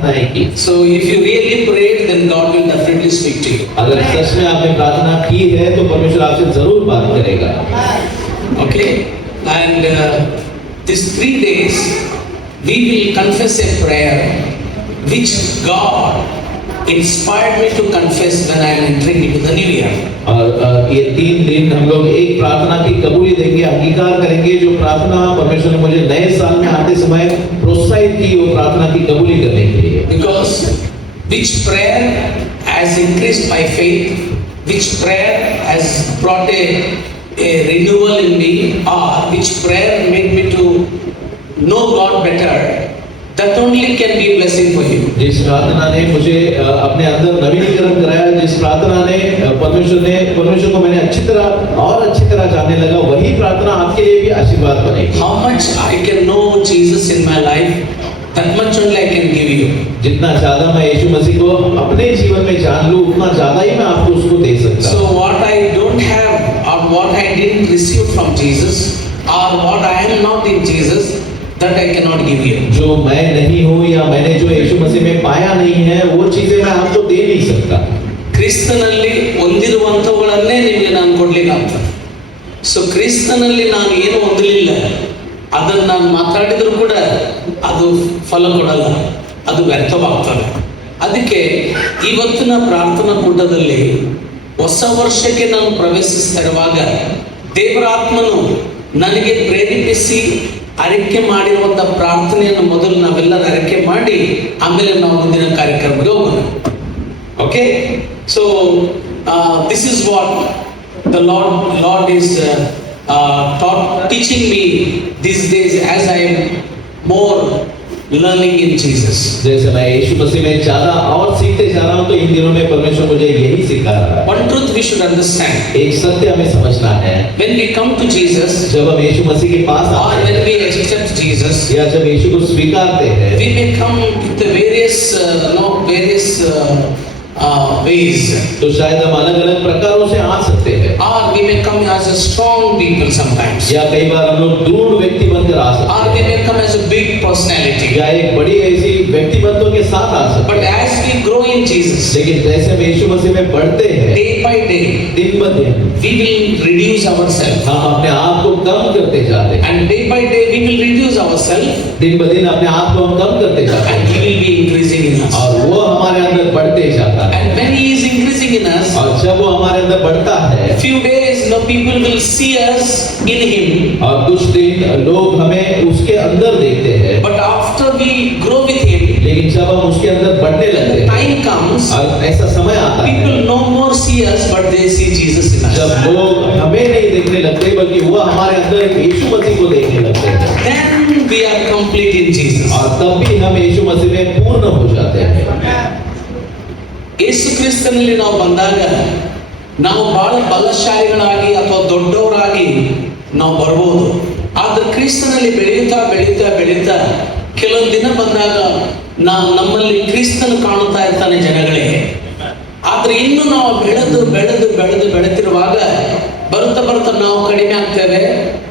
प्रार्थनाएं की। So if you really prayed, then God will definitely speak to you. अगर सच में आपने प्रार्थना की है तो परमेश्वर आपसे जरूर बात करेगा। Okay? And these 3 days we will confess a prayer which God inspired me to confess when I am entering into the new year. और ये 3 दिन हम लोग एक प्रार्थना की कबूली देंगे, अंगीकार करेंगे। जो प्रार्थना परमेश्वर ने मुझे नए साल में आते समय प्रोत्साहित की, वो प्रार्थना की कबूली करने के लिए। Because which prayer has increased my faith, which prayer has brought a renewal in me, or which prayer made me to know God better, that only can be a blessing for you. जिस प्रार्थना ने मुझे अपने अंदर नवीनीकरण कराया, जिस प्रार्थना ने परमेश्वर को मैंने अच्छी तरह जानने लगा, वही प्रार्थना आपके लिए भी आशीर्वाद बनेगी। How much I can know Jesus in my life, that much only I can give you. जितना ज्यादा मैं यीशु मसीह को अपने जीवन में जान लूं, उतना ज्यादा ही मैं आपको उसको दे सकता हूं। So what I don't have, or what I didn't receive from Jesus, or what I am not in Jesus, that I cannot give you. जो मैं नहीं हूँ या मैंने जो यीशु मसीह में पाया नहीं है, वो चीजें मैं आपको दे नहीं सकता। ಕ್ರಿಸ್ತನಲ್ಲಿ ಹೊಂದಿರುವಂತವುಗಳನ್ನೇ ನಿಮಗೆ ನಾನು ಕೊಡ್ಲಿಕ್ಕೆ ಆಗ್ತದೆ. ಸೊ ಕ್ರಿಸ್ತನಲ್ಲಿ ನಾನು ಏನು ಹೊಂದಲಿಲ್ಲ, ಅದನ್ನು ನಾನು ಮಾತಾಡಿದ್ರು ಕೂಡ ಅದು ಫಲ ಕೊಡಲ್ಲ, ಅದು ವ್ಯರ್ಥವಾಗ್ತದೆ. ಅದಕ್ಕೆ ಇವತ್ತಿನ ಪ್ರಾರ್ಥನಾ ಕೂಟದಲ್ಲಿ ಹೊಸ ವರ್ಷಕ್ಕೆ ನಾನು ಪ್ರವೇಶಿಸ್ತಿರುವಾಗ ದೇವರ ಆತ್ಮನು ನನಗೆ ಪ್ರೇರೇಪಿಸಿ ಅರಿಕೆ ಮಾಡಿರುವಂಥ ಪ್ರಾರ್ಥನೆಯನ್ನು ಮೊದಲು ನಾವೆಲ್ಲರೂ ಅರಿಕೆ ಮಾಡಿ ಆಮೇಲೆ ನಾವು ಮುಂದಿನ ಕಾರ್ಯಕ್ರಮಕ್ಕೆ ಹೋಗೋಣ. Okay, so this is what the lord is teaching me these days as I am more learning in Jesus. जैसे मैं यीशु मसीह में ज्यादा और सीखते जा रहा हूँ, तो इन दिनों में परमेश्वर मुझे यही सिखा रहा है। One truth we should understand. एक सत्य हमें समझना है। When we come to Jesus, जब हम यीशु मसीह के पास or आते when हैं, we accept Jesus, या जब यीशु को स्वीकारते हैं, we may come with the various ways. तो शायद हम अलग-अलग प्रकारों से आ सकते हैं। Or we may come as a strong people sometimes. या कई बार हम लोग दृढ़ व्यक्ति बनकर आ सकते Or हैं। we may come as a big personality. या एक बड़ी ऐसी व्यक्तित्व के साथ आ सकते But हैं। as we grow in Jesus, लेकिन जैसे हम यीशु मसीह में बढ़ते हैं, day by day, दिन ब दिन we will reduce ourselves. हम अपने आप को कम करते जाते हैं। And day by day, we will reduce ourselves. दिन ब दिन अपने आप को हम कम करते जाते हैं, And He will be increasing in us. और वो हमारे अंदर बढ़ते जाता है। And when He is increasing in us, और जब वो हमारे अंदर बढ़ता है, few days, people will see us in Him. और कुछ दिन लोग हमें उसके अंदर देखते हैं, But after we grow with Him, लेकिन जब हम उसके अंदर बढ़ने लगते हैं, time comes, और ऐसा समय आता है people no more see us, but they see Jesus in us. जब लोग हमें नहीं देखने लगते, बल्कि वो हमारे अंदर यीशु मसीह को देखने लगते हैं, Then we are complete in Jesus. और तब भी हम यीशु मसीह में पूर्ण हो जाते हैं। ಯೇಸು ಕ್ರಿಸ್ತನಲ್ಲಿ ನಾವು ಬಂದಾಗ ನಾವು ಬಹಳ ಬಲಶಾಲಿಗಳಾಗಿ ಅಥವಾ ದೊಡ್ಡವರಾಗಿ ನಾವು ಬರ್ಬೋದು. ಆದ್ರೆ ಕ್ರಿಸ್ತನಲ್ಲಿ ಬೆಳೆಯುತ್ತಾ ಬೆಳೆಯುತ್ತಾ ಬೆಳೆಯುತ್ತಾ ಕೆಲವೊಂದು ದಿನ ಬಂದಾಗ ನಮ್ಮಲ್ಲಿ ಕ್ರಿಸ್ತನು ಕಾಣುತ್ತಾ ಇರ್ತಾನೆ ಜನಗಳಿಗೆ. ಆದ್ರೆ ಇನ್ನು ನಾವು ಬೆಳೆತಿರುವಾಗ ಬರುತ್ತಾ ನಾವು ಕಡಿಮೆ ಆಗ್ತೇವೆ,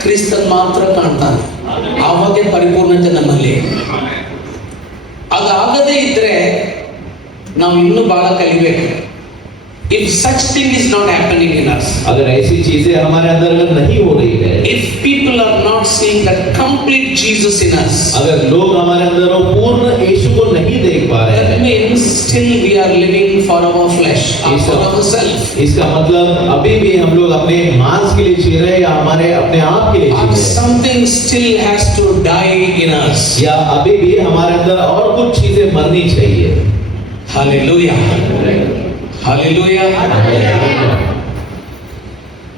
ಕ್ರಿಸ್ತನ್ ಮಾತ್ರ ಕಾಣ್ತಾನೆ. ಆವಾಗ ಪರಿಪೂರ್ಣತೆ ನಮ್ಮಲ್ಲಿ. ಅದಾಗದೇ ಇದ್ರೆ ನಾವು ಇನ್ನೂ ಬಹಳ ಕಲಿಬೇಕು. If such thing is not happening in us, अगर ऐसी चीजें हमारे अंदर अगर नहीं हो रही है, if people are not seeing that complete Jesus in us, अगर लोग हमारे अंदर वो पूर्ण यीशु को नहीं देख पा रहे that हैं, means still we are living for our flesh, for ourselves. इसका मतलब अभी भी हम लोग अपने मांस के लिए जी रहे हैं, या हमारे अपने आप के लिए जी Or रहे हैं, something still has to die in us. या अभी भी हमारे अंदर और कुछ चीजें मरनी चाहिए। Hallelujah. Hallelujah.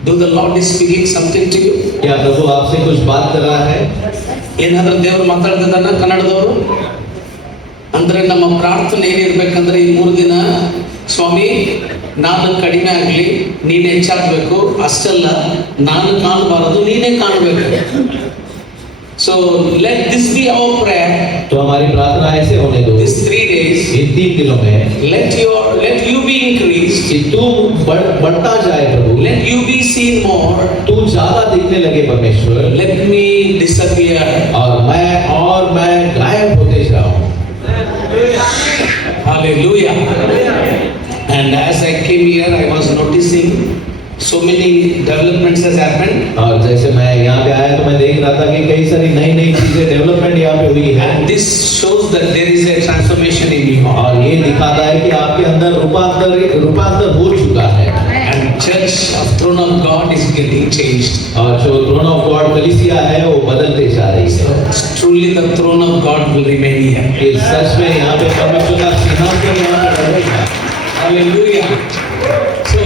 Do the Lord is speaking something to you? क्या प्रभु आपसे कुछ बात कर रहा है? ಏನಾದ್ರೂ ದೇವರು ಮಾತಾಡ್ತಿದ್ದಾನ ಕನ್ನಡದವರು? ಅಂದ್ರೆ ನಮ್ಮ ಪ್ರಾರ್ಥನೆ ಏನಿರ್ಬೇಕಂದ್ರೆ ಈ 3 ದಿನ, ಸ್ವಾಮಿ ನಾನು ಕಡಿಮೆ ಆಗಲಿ, ನೀನು ಹೆಚ್ಚಾಗಬೇಕು, ಅಷ್ಟಲ್ಲ ನಾನು ಕಾಣಬಾರದು, ನೀನೇ ಕಾಣಬೇಕು. So let this be our prayer. तो हमारी प्रार्थना ऐसे होने दो These 3 days, इन 3 दिनों में, let you be increased. कि तू बढ़ता जाए प्रभु, Let you be seen more. तू ज्यादा दिखने लगे परमेश्वर, Let me disappear. और मैं गायब होते जाऊं। so many developments has happened. और जैसे मैं यहाँ पे आया तो मैं देख रहा था कि कई सारी नई नई चीजें डेवलपमेंट यहाँ पे हुई है And this shows that there is a transformation in you. और ये दिखाता है कि आपके अंदर रूपांतर हो चुका है And church of throne of God is getting changed. और जो थ्रोन ऑफ गॉड कलीसिया है वो बदलते जा रही है Truly the throne of God will remain here. कि सच में यहाँ पे परमेश्वर का सिंहासन यहाँ पे रहेगा Hallelujah. So,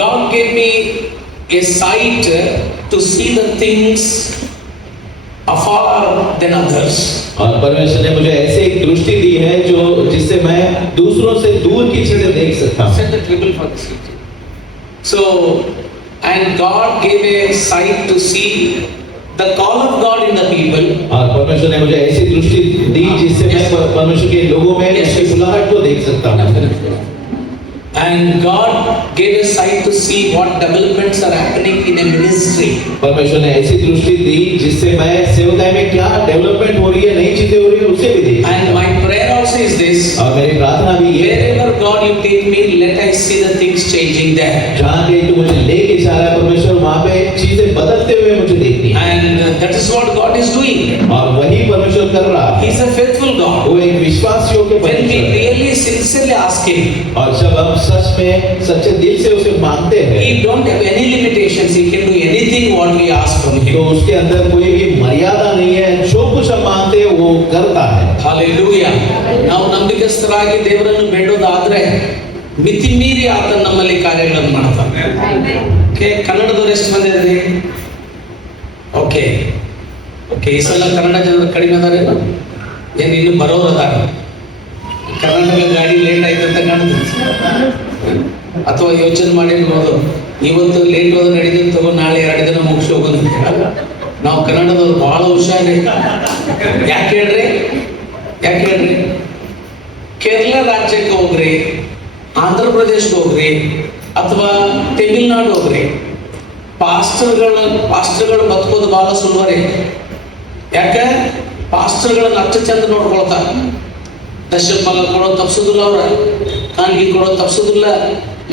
God gave me a sight to see the things afar than others. और परमेश्वर ने मुझे ऐसे एक दृष्टि दी है जो जिससे मैं दूसरों से दूर की चीजें देख सकता हूँ Set the table for this. So, and God gave a sight to see the call of God in the people. और परमेश्वर ने मुझे ऐसी दृष्टि दी जिससे मैं परमेश्वर के लोगों में उसकी बुलाहट को देख सकता हूँ And God gave a sight to see what developments are happening in a ministry. परमेश्वर ने ऐसी दृष्टि दी जिससे मैं सेवकाई में क्या डेवलपमेंट हो रही है नई चीजें हो रही है उसे भी देख And my prayer also is this. और मेरी प्रार्थना भी ये है Wherever God you take me, let I see the things changing there. जहाँ कहीं तू मुझे लेके जा रहा है परमेश्वर वहाँ पे चीजें बदलते हुए मुझे देखनी है And that is what God is doing. और वही परमेश्वर कर रहा है He is a faithful God. वो एक विश्वास योग्य When we परमेश्वर है really sincerely ask Him, और जब हम सच में सच्चे दिल से उसे मांगते हैं He don't have any limitations. He can do anything what we ask from तो Him. उसके अंदर कोई भी मर्यादा नहीं है जो कुछ हम मांगते हैं वो करता है Hallelujah. ನಾವು ನಂಬಿಕಸ್ಥರಾಗಿ ದೇವರನ್ನು ಬೇಡೋದಾದ್ರೆ ಮಿತಿ ಮೀರಿ ಆತ ನಮ್ಮಲ್ಲಿ ಕಾರ್ಯಗಳನ್ನು ಮಾಡ್ತಾನೆ. ಓಕೆ, ಕನ್ನಡದವರು ಎಷ್ಟು ಮಂದಿ ಇದ್ರಿ? ಓಕೆ ಓಕೆ, ಈ ಸಲ ಕನ್ನಡ ಜನರು ಕಡಿಮೆ ಅದಾರೇನು? ಏನು ಇನ್ನು ಬರೋರು ಅದಾರ? ಕರ್ನಾಟಕ ಗಾಡಿ ಲೇಟ್ ಆಯ್ತು ಅಂತ ಕಾಣ್ತದೆ ಅಥವಾ ಯೋಚನೆ ಮಾಡಿರ್ಬೋದು ಇವತ್ತು ಲೇಟ್ ಹೋದ್ರೆ ನಡೀತದೆ ತಗೋ ನಾಳೆ 2 ದಿನ ಮುಗಿಸಿ ಹೋಗೋದು. ನಾವು ಕನ್ನಡದವ್ರು ಬಹಳ ಹುಷಾರಿ. ಯಾಕೆ ಹೇಳ್ರಿ? ಕೇರಳ ರಾಜ್ಯಕ್ಕೆ ಹೋಗ್ರಿ, ಆಂಧ್ರ ಪ್ರದೇಶಕ್ಕೆ ಹೋಗ್ರಿ ಅಥವಾ ತಮಿಳ್ನಾಡು ಹೋಗ್ರಿ, ಪಾಸ್ಟರ್ಗಳು ಬದುಕೋದು ಬಹಳ ಸುಲಭ ರೀ. ಯಾಕೆ? ಪಾಸ್ಟರ್ಗಳನ್ನ ಅಚ್ಚ ಚಂದ ನೋಡ್ಕೊಳ್ತಾರೆ. ದಶಮಭಾಗ ಕೊಡೋದು ತಪ್ಪಿಸೋದಿಲ್ಲ, ಅವ್ರ ಕಾಣಿಕೆ ಕೊಡೋದು ತಪ್ಪಿಸೋದಿಲ್ಲ.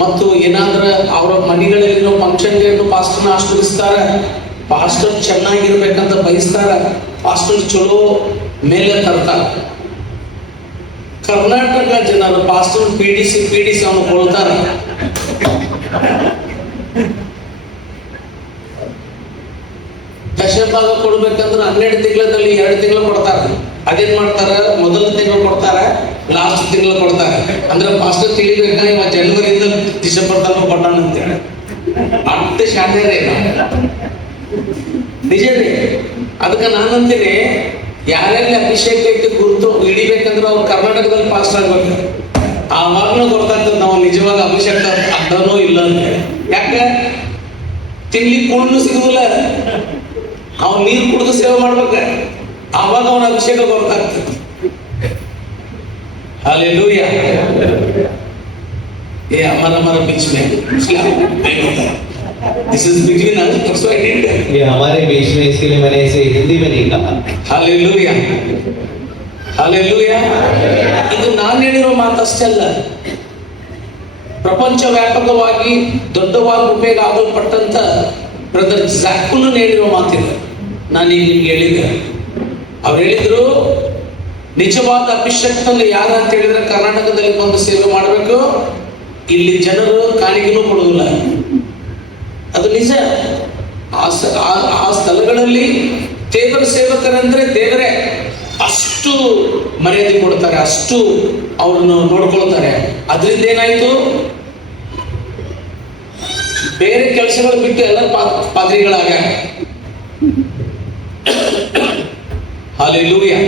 ಮತ್ತು ಏನಾದ್ರೆ ಅವರ ಮನೆಗಳಲ್ಲಿ ಫಂಕ್ಷನ್ಗೆ ಪಾಸ್ಟರ್ನ ಆಶ್ರಯಿಸ್ತಾರೆ. ಪಾಸ್ಟರ್ ಚೆನ್ನಾಗಿರ್ಬೇಕಂತ ಬಯಸ್ತಾರೆ. ಪಾಸ್ಟರ್ ಚಲೋ ಮೇಲೆ ತರ್ತಾರೆ. ಕರ್ನಾಟಕ ಜನರು ಪಾಸ್ಟರ್ ಪೀಡಿಸಿ ಅವನು ಕೊಳ್ತಾರೆ. ದಶಭಾಗ ಕೊಡ್ಬೇಕಂದ್ರೆ 12 ತಿಂಗಳಲ್ಲಿ 2 ತಿಂಗಳು ಕೊಡ್ತಾರೆ. ಅದೇನ್ ಮಾಡ್ತಾರ? ಮೊದಲ ತಿಂಗಳು ಕೊಡ್ತಾರೆ, ಲಾಸ್ಟ್ ತಿಂಗಳು ಕೊಡ್ತಾರೆ. ಅಂದ್ರೆ ಪಾಸ್ಟರ್ ತಿಳಿಬೇಕ ಇವ ಜನವರಿಯಿಂದ ಡಿಸೆಂಬರ್ ತನಕ ಕೊಟ್ಟಾನ ಅಂತೇಳಿ. ಅಷ್ಟು ಶಾಣ್ಯರೇ ನಿಜ ರೀ. ಅದಕ್ಕೆ ನಾನಂತೀನಿ, ಯಾರೆಲ್ಲ ಅಭಿಷೇಕಕ್ಕೆ ಗುರುತು ಹಿಡಿಬೇಕಂದ್ರೆ ಅವ್ರು ಕರ್ನಾಟಕದಲ್ಲಿ ಪಾಸ್ ಆಗ್ಬೇಕು. ಆವಾಗಲೂ ಗೊತ್ತಾಗ್ತದೆ ನಾವು ನಿಜವಾಗ ಅಭಿಷೇಕ ಅರ್ಥನೋ ಇಲ್ಲ ಅಂತ. ಯಾಕೆ? ತಿನ್ಲಿಕ್ಕೆ ಕೂಡಲು ಸಿಗುದಿಲ್ಲ, ಅವ್ನು ನೀರು ಕುಡಿದು ಸೇವೆ ಮಾಡ್ಬೇಕ, ಆವಾಗ ಅವನ ಅಭಿಷೇಕ ಗೊತ್ತಾಗ್ತದೆ. हालेलुया। ये हमारा बीच में this is between us, so I did. ये हमारे बीच में, इसके लिए मैंने इसे हिंदी में नहीं कहा। Hallelujah hallelujah. ಇದು ನಾನು ಹೇಳಿರೋ ಮಾತಷ್ಟೇ ಅಲ್ಲ, ಪ್ರಪಂಚ ವ್ಯಾಪಕವಾಗಿ ದೊಡ್ಡವಾಗಿ ಉಪಯೋಗ ಆಗಲ್ಪಟ್ಟಂತ ಬ್ರದರ್ ಜಾಕುನು ಹೇಳಿರೋ ಮಾತಿದೆ. ನಾನು ಈಗ ನಿಮ್ಗೆ ಹೇಳಿದೆ. ಅವ್ರು ಹೇಳಿದ್ರು, ನಿಜವಾದ ಅಭಿಷಕ್ತನ ಯಾರು ಅಂತ ಹೇಳಿದ್ರೆ ಕರ್ನಾಟಕದಲ್ಲಿ ಬಂದು ಸೇವೆ ಮಾಡಬೇಕು. ಇಲ್ಲಿ ಜನರು ಕಾಣಿಕೆನೂ ಕೊಡುವುದಿಲ್ಲ, ಅದು ನಿಜ. ಆ ಸ್ಥಳಗಳಲ್ಲಿ ದೇವರ ಸೇವಕರಂದ್ರೆ ದೇವರೇ ಅಷ್ಟು ಮರ್ಯಾದೆ ಕೊಡ್ತಾರೆ, ಅಷ್ಟು ಅವ್ರನ್ನು ನೋಡ್ಕೊಳ್ತಾರೆ. ಅದರಿಂದ ಏನಾಯ್ತು, ಬೇರೆ ಕೆಲಸಗಳು ಬಿಟ್ಟು ಎಲ್ಲ ಪಾದ್ರಿಗಳಾಗ. Hallelujah.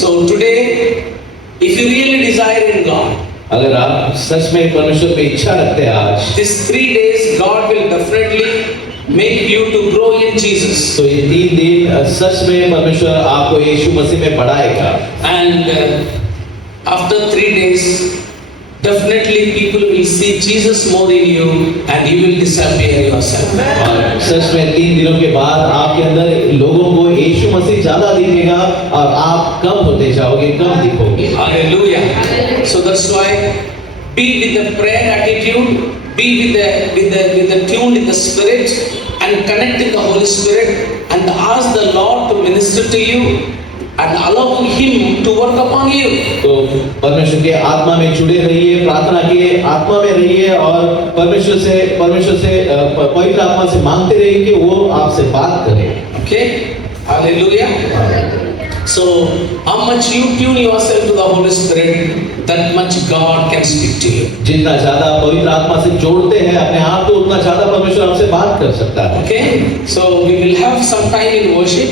So today, if you really desire in God, अगर आप सच में परमेश्वर पे इच्छा रखते हैं आज, these 3 days God will definitely make you to grow in Jesus. तो ये 3 दिन सच में परमेश्वर आपको यीशु मसीह में बढ़ाएगा. And after 3 days, definitely people will see Jesus more in you and you will disappear yourself. और सच में 3 दिनों के बाद आपके अंदर लोगों को यीशु मसीह ज्यादा दिखेगा और आप कम होते जाओगे, कम दिखोगे। Hallelujah. So that's why be with the prayer attitude, be with the tune in the spirit and connect in the Holy Spirit and ask the Lord to minister to you and allow him to work upon you. तो परमेश्वर के आत्मा में जुड़े रहिए, प्रार्थना के आत्मा में रहिए और परमेश्वर से पवित्र आत्मा से मांगते रहिए कि वो आपसे बात करे। Okay? Hallelujah. So how much you tune yourself to the Holy Spirit, that much God can speak to you. जितना ज्यादा पवित्र आत्मा से जोड़ते हैं अपने आप को, उतना ज्यादा परमेश्वर आपसे बात कर सकता है। Okay? So we will have some time in worship.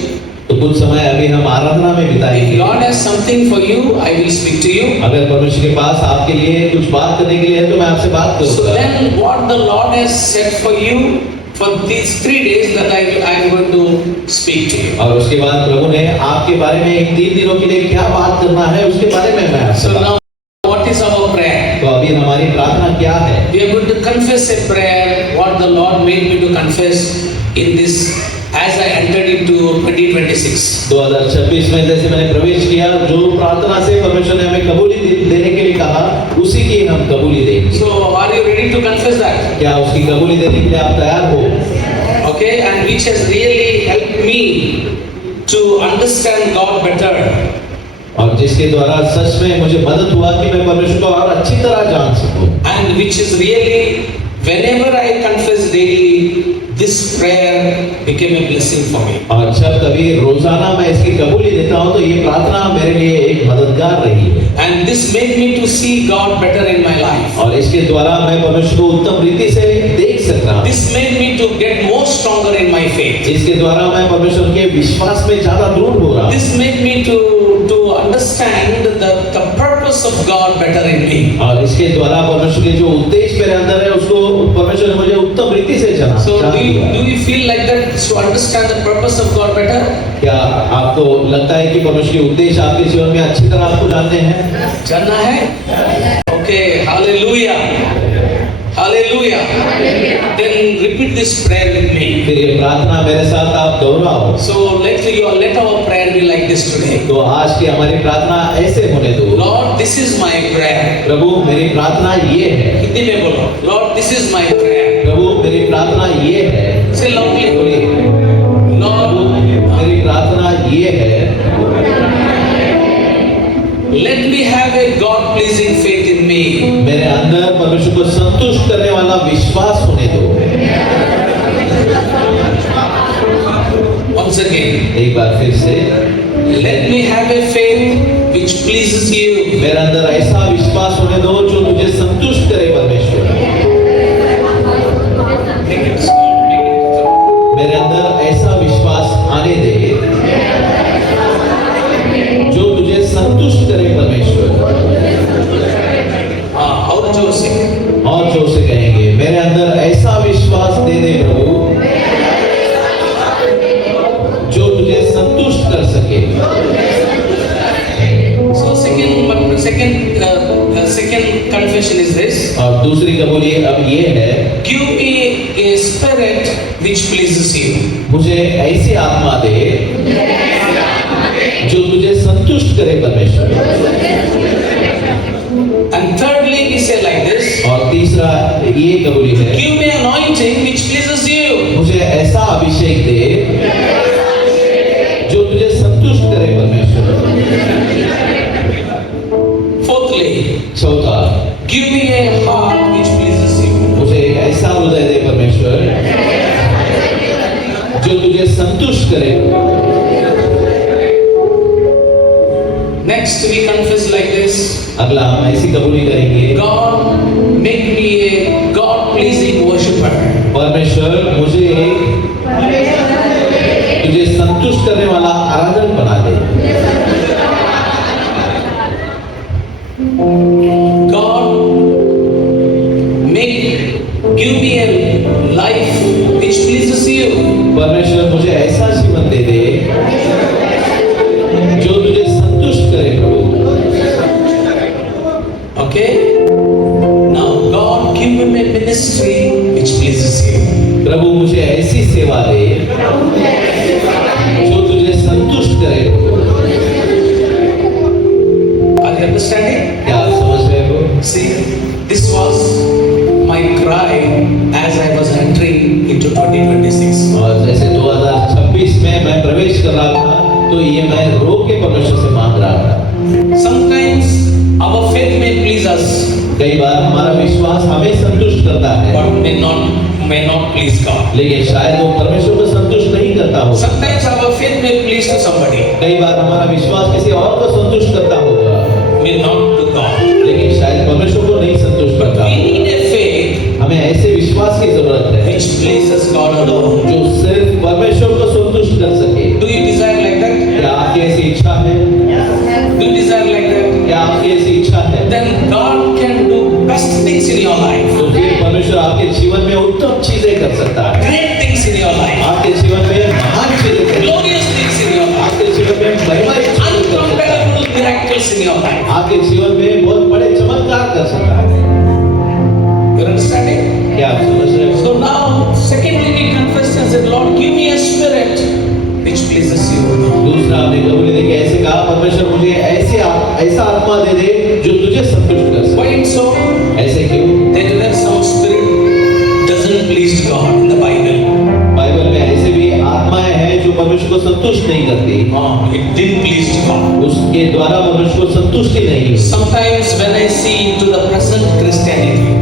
तो कुछ समय अभी हम आराधना में If बिताएंगे। God has something for you, I will speak to you. अगर परमेश्वर के पास आपके लिए कुछ बात करने के लिए है तो मैं आपसे बात So करूंगा। then what the Lord has said for you for these 3 days that I am going to speak to you. और उसके बाद प्रभु ने आपके बारे में 3 दिनों के लिए क्या बात करना है उसके बारे में मैं आपसे So बात- now what is our prayer? तो अभी हमारी प्रार्थना क्या है? We are going to confess a prayer what the Lord made me to confess in this as I entered into 2026. 2026 में जैसे मैंने प्रवेश किया, जो प्रार्थना से परमेश्वर ने हमें कबूली देने के लिए कहा, उसी की हम कबूली देंगे। So are you ready to confess that? क्या उसकी कबूली देने के लिए आप तैयार हो? Okay, and which has really helped me to understand God better. और जिसके द्वारा सच में मुझे मदद हुआ कि मैं परमेश्वर को और अच्छी तरह जान सकूं। And which is really, whenever I confess daily, this prayer became a blessing for me. और जब कभी रोजाना मैं इसकी कबूली देता हूँ तो ये प्रार्थना मेरे लिए एक मददगार रही है। And this made me to see God better in my life. और इसके द्वारा मैं परमेश्वर को उत्तम रीति से देख सकता हूँ। This made me to get more stronger in my faith. इसके द्वारा मैं परमेश्वर के विश्वास में ज्यादा दृढ़ हो रहा हूँ। This made me to understand the purpose of God better in me. और इसके द्वारा परमेश्वर के जो उद्देश्य मेरे अंदर है उसको परमेश्वर ने मुझे उत्तम रीति से जाना। So do you feel like that to understand the purpose of God better? क्या आपको लगता है कि परमेश्वर के उद्देश्य आपके जीवन में अच्छी तरह आपको जानने हैं? जानना है? Okay, hallelujah. Hallelujah. Then repeat this prayer with me. फिर ये प्रार्थना मेरे साथ आप दोहराओ। So let our prayer be like this today. तो आज की हमारी प्रार्थना ऐसे होने दो। Lord, this is my prayer. प्रभु मेरी प्रार्थना ये है। हिंदी में बोलो, Lord, this is my prayer. प्रभु मेरी प्रार्थना ये है। Say loudly. बोलिए, Lord, मेरी प्रार्थना ये है। let me have a God-pleasing faith in me. मेरे अंदर परमेश्वर को संतुष्ट करने वाला विश्वास होने दो। Once again, एक बार फिर से, let me have a faith which pleases you. मेरे अंदर ऐसा विश्वास होने दो जो तुझे संतुष्ट करे परमेश्वर। Make it slow. मेरे अंदर ऐसा विश्वास आने दे जो तुझे संतुष्ट करे परमेश्वर। और जोर से. और जोर से कहेंगे, मेरे अंदर ऐसा विश्वास दे दे प्रभु जो तुझे संतुष्ट कर सके। So second confession is this. और दूसरी कबूली अब ये है, Give me a spirit which pleases you. मुझे ऐसी आत्मा दे जो तुझे संतुष्ट करे परमेश्वर। And thirdly, we say like this. और तीसरा ये कबूली है, Give me anointing which pleases you. मुझे ऐसा अभिषेक दे जो तुझे संतुष्ट करे परमेश्वर। Fourthly, चौथा, give me a heart which pleases you. मुझे एक ऐसा हृदय दे परमेश्वर जो तुझे संतुष्ट करे। Next, we confess like this. अगला हम ऐसी कबूली करेंगे, God, make me a God-pleasing worshipper. परमेश्वर मुझे एक तुझे संतुष्ट करने वाला आराधक बना दे। God, give me a life which pleases you. परमेश्वर मुझे ऐसा जीवन दे दे जो तुझे संतुष्ट करे प्रभु। Okay? प्रभु मुझे ऐसी सेवा दे जो तुझे संतुष्ट करे। Are you understanding? क्या आप समझ रहे हो? See, this was my cry as I was entering into 2026. और जैसे 2026 में मैं प्रवेश कर रहा था तो ये मैं रो के परमेश्वर से मांग रहा था। Sometimes our faith may please us, कई बार हमारा विश्वास हमें संतुष्ट करता है, but may not please God. लेकिन शायद वो परमेश्वर को संतुष्ट नहीं करता हो। Sometimes our faith may please to somebody, कई बार हमारा विश्वास किसी और को संतुष्ट करता होगा, may not to God. लेकिन शायद परमेश्वर को नहीं संतुष्ट But करता। we need a faith हमें ऐसे विश्वास की जरूरत है which pleases God alone. जो सिर्फ परमेश्वर को संतुष्ट कर सके। Do you desire like that? क्या आपकी ऐसी इच्छा है? Do you desire like that? क्या आपकी ऐसी इच्छा है? Then God can do best things in your life, तो फिर परमेश्वर आपके जीवन में उत्तम चीजें कर सकता है, great things in your life, आपके जीवन में महान चीजें कर सकता है, glorious things in your life, आपके जीवन में महिमायुक्त चीजें कर सकता है, uncomparable miracles in your life. आपके जीवन में बहुत बड़े चमत्कार कर सकता है। You're understanding? क्या आप समझ रहे हो? So now, secondly, we confessed and said, Lord, give me a spirit which pleases you. दूसरा हमने कबूल करके ऐसे कहा, परमेश्वर मुझे ऐसा आत्मा दे दे जो तुझे संतुष्ट कर सके। Why it's so? ऐसे क्यों? There is some spirit doesn't please God in the Bible. Bible में ऐसे भी आत्माएं हैं जो परमेश्वर को संतुष्ट नहीं करती, It didn't please God. उसके द्वारा परमेश्वर को संतुष्टि नहीं होती। Sometimes when I see into the present Christianity,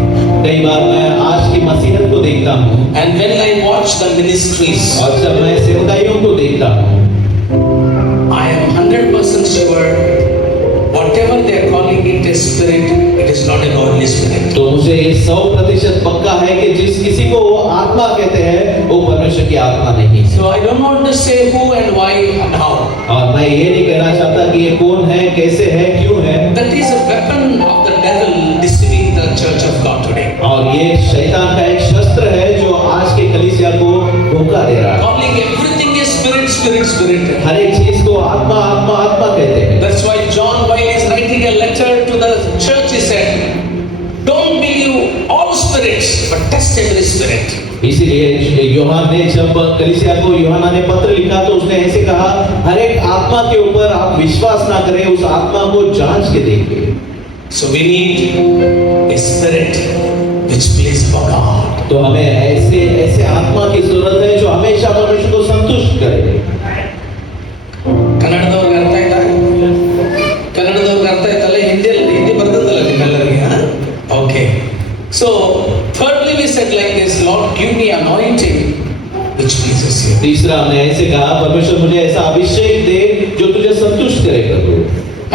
कई बार मैं आज की मसीहत को देखता हूँ and when I watch the ministries, और जब मैं सेवकाइयों को देखता हूँ, I am 100% sure whatever they are calling it a spirit, it is not a godly spirit. तो मुझे ये 100% पक्का है कि जिस किसी को वो आत्मा कहते हैं वो परमेश्वर की आत्मा नहीं है। So I don't want to say who and why and how. और मैं ये नहीं कहना चाहता कि ये कौन है, कैसे है, क्यों है। That is a weapon of the devil deceiving the church of God today. और ये शैतान का एक शस्त्र है जो आज के कलीसिया को धोखा दे रहा है। Calling everything a spirit, spirit, spirit. हर एक चीज को आत्मा आत्मा आत्मा कहते हैं। That's why John, while he is writing a letter to the church, he said, don't believe all spirits, but test every spirit. इसीलिए यूहन्ना ने जब कलीसिया को यूहन्ना ने पत्र लिखा तो उसने ऐसे कहा, हर एक आत्मा के ऊपर आप विश्वास ना करें, उस आत्मा को जांच के देखिए। So we need a spirit which pleases God. तो हमें ऐसे आत्मा की जरूरत है जो हमेशा परमेश्वर को संतुष्ट करे। ಕನ್ನಡದವ್ರಿಗೆ ಅರ್ಥ ಆಯ್ತಾ? ಕನ್ನಡದವ್ರಿಗೆ ಅರ್ಥ ಆಯ್ತಲ್ಲ? ಹಿಂದಿ ಬರ್ತದಲ್ಲ ನಿಮ್ಮೆಲ್ಲರಿಗೆ? Okay. So thirdly we said like this, Lord, give me anointing which pleases you. तीसरा हमने ऐसे कहा, परमेश्वर मुझे ऐसा अभिषेक दे जो तुझे संतुष्ट करे प्रभु।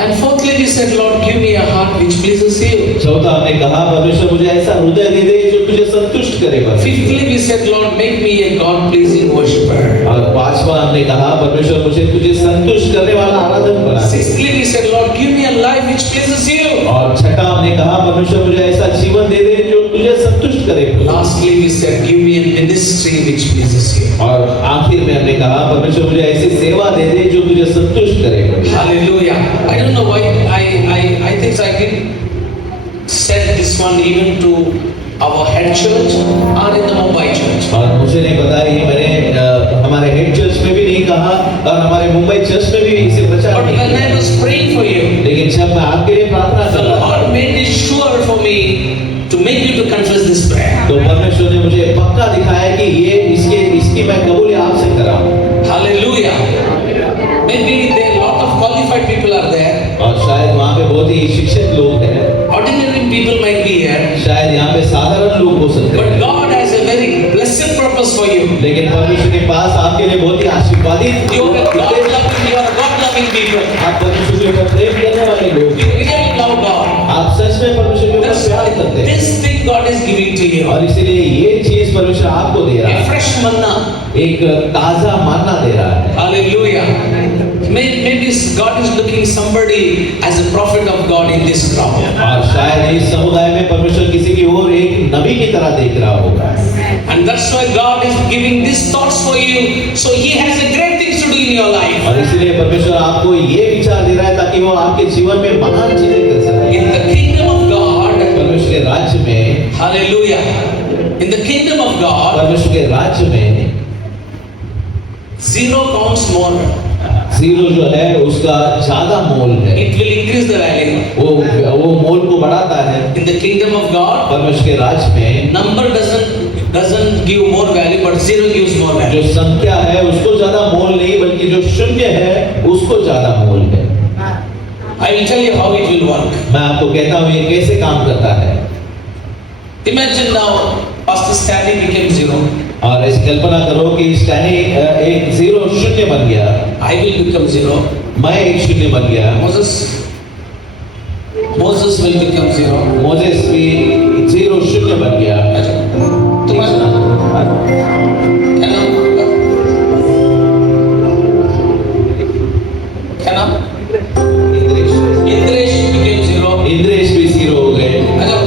And fourthly we said, Lord, give me a heart which pleases you. चौथा हमने कहा, परमेश्वर मुझे ऐसा हृदय दे दे जो तुझे संतुष्ट करे प्रभु। Fifthly we said, Lord, make me a God pleasing worshipper. और पांचवा हमने कहा, परमेश्वर मुझे तुझे संतुष्ट करने वाला आराधक बना दे। Sixthly we said, Lord, give me a life which pleases you. और छठा हमने कहा, परमेश्वर मुझे ऐसा जीवन दे दे जो तुझे संतुष्ट करे प्रभु। Lastly we said, give me a ministry which pleases you. और आखिर में हमने कहा, परमेश्वर मुझे ऐसी सेवा दे दे जो तुझे संतुष्ट करे प्रभु। Hallelujah. I don't know why I think I did said this one even to our head church or in the Mumbai church. और मुझे नहीं पता, ये मैंने हमारे हेड चर्च में भी नहीं कहा और हमारे मुंबई चर्च में भी इसे प्रचार But नहीं when I किया। was praying for you, लेकिन जब मैं आपके लिए प्रार्थना the कर रहा था Lord made it sure for me to make you to confess this prayer. तो परमेश्वर ने मुझे पक्का दिखाया कि ये इसकी मैं कबूल आपसे कराऊं। Hallelujah. Maybe there a lot of qualified people are there. और शायद वहाँ पे बहुत ही शिक्षित लोग हैं, Ordinary people might be here. शायद यहाँ पे साधारण लोग हो सकते But हैं, God has a very blessed purpose for you. लेकिन परमेश्वर के पास आपके लिए बहुत ही आशीर्वादित You are a God-loving people. आप परमेश्वर के ऊपर प्रेम करने वाले लोग You हैं। really love God. आप सच में परमेश्वर के ऊपर That's प्यार करते हैं this thing God is giving to you. और इसीलिए ये चीज परमेश्वर आपको दे रहा A है, fresh manna. एक ताजा मानना दे रहा है। Hallelujah. Maybe God is looking somebody as a prophet of God in this crowd. और शायद इस समुदाय में परमेश्वर किसी की ओर एक नबी की तरह देख रहा होगा, And that's why God is giving these thoughts for you. So He has a great things to do in your life. और इसलिए परमेश्वर आपको ये विचार दे रहा है ताकि वो आपके जीवन में महान चीजें कर सके। In the kingdom of God, परमेश्वर के राज्य में, hallelujah. In In the kingdom of God, परमेश्वर के राज्य में zero counts more. जीरो जो है उसका ज्यादा मोल है, It will increase the value. वो मोल को बढ़ाता है। In the kingdom of God, परमेश्वर के राज्य में number doesn't give more value, but zero gives more value. जो संख्या है उसको ज्यादा मोल नहीं, बल्कि जो शून्य है उसको ज्यादा मोल है। I will tell you how it will work. मैं आपको कहता हूँ ये कैसे काम करता है। Imagine now, Pastor Stanley became zero. और ऐसी कल्पना करो कि स्टैनी एक जीरो शून्य बन गया, I will become zero. मैं एक शून्य बन गया, Moses will become zero. Moses भी जीरो शून्य बन गया। तुम्हारा क्या नाम? Indresh became zero. इंद्रेश भी जीरो हो गए। अच्छा,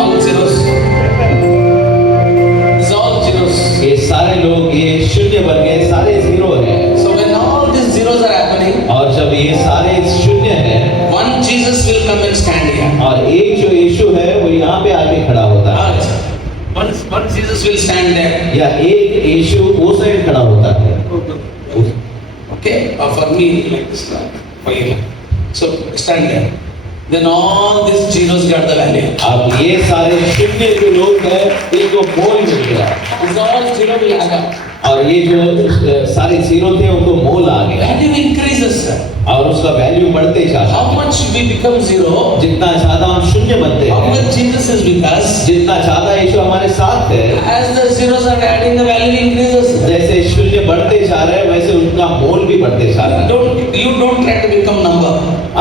all zeros. It's all zeros. ये सारे लोग ये शून्य बन गए, सारे जीरो हैं। So when all these zeros are happening, और जब ये सारे शून्य हैं, one Jesus will come and stand here. और एक जो यीशु है वो यहाँ पे आके खड़ा होता है, One Jesus will stand there. या एक यीशु वो साइड खड़ा होता है। Okay, or for me like this, for you. So stand there. Then all these zeros got the value. अब ये सारे शून्य जो लोग हैं इनको मोल मिल गया, It's all zero will add up. और ये जो सारे जीरो थे उनको मोल आ गया, Value increases, sir. और उसका वैल्यू बढ़ते जाता How है। much we become zero, जितना ज्यादा हम शून्य बनते how हैं, much Jesus is with us, जितना ज्यादा यीशु हमारे साथ है, as the zeros are adding, the value increases. जैसे शून्य बढ़ते जा रहे हैं वैसे उनका मोल भी बढ़ते जा रहा है। You don't try to become number.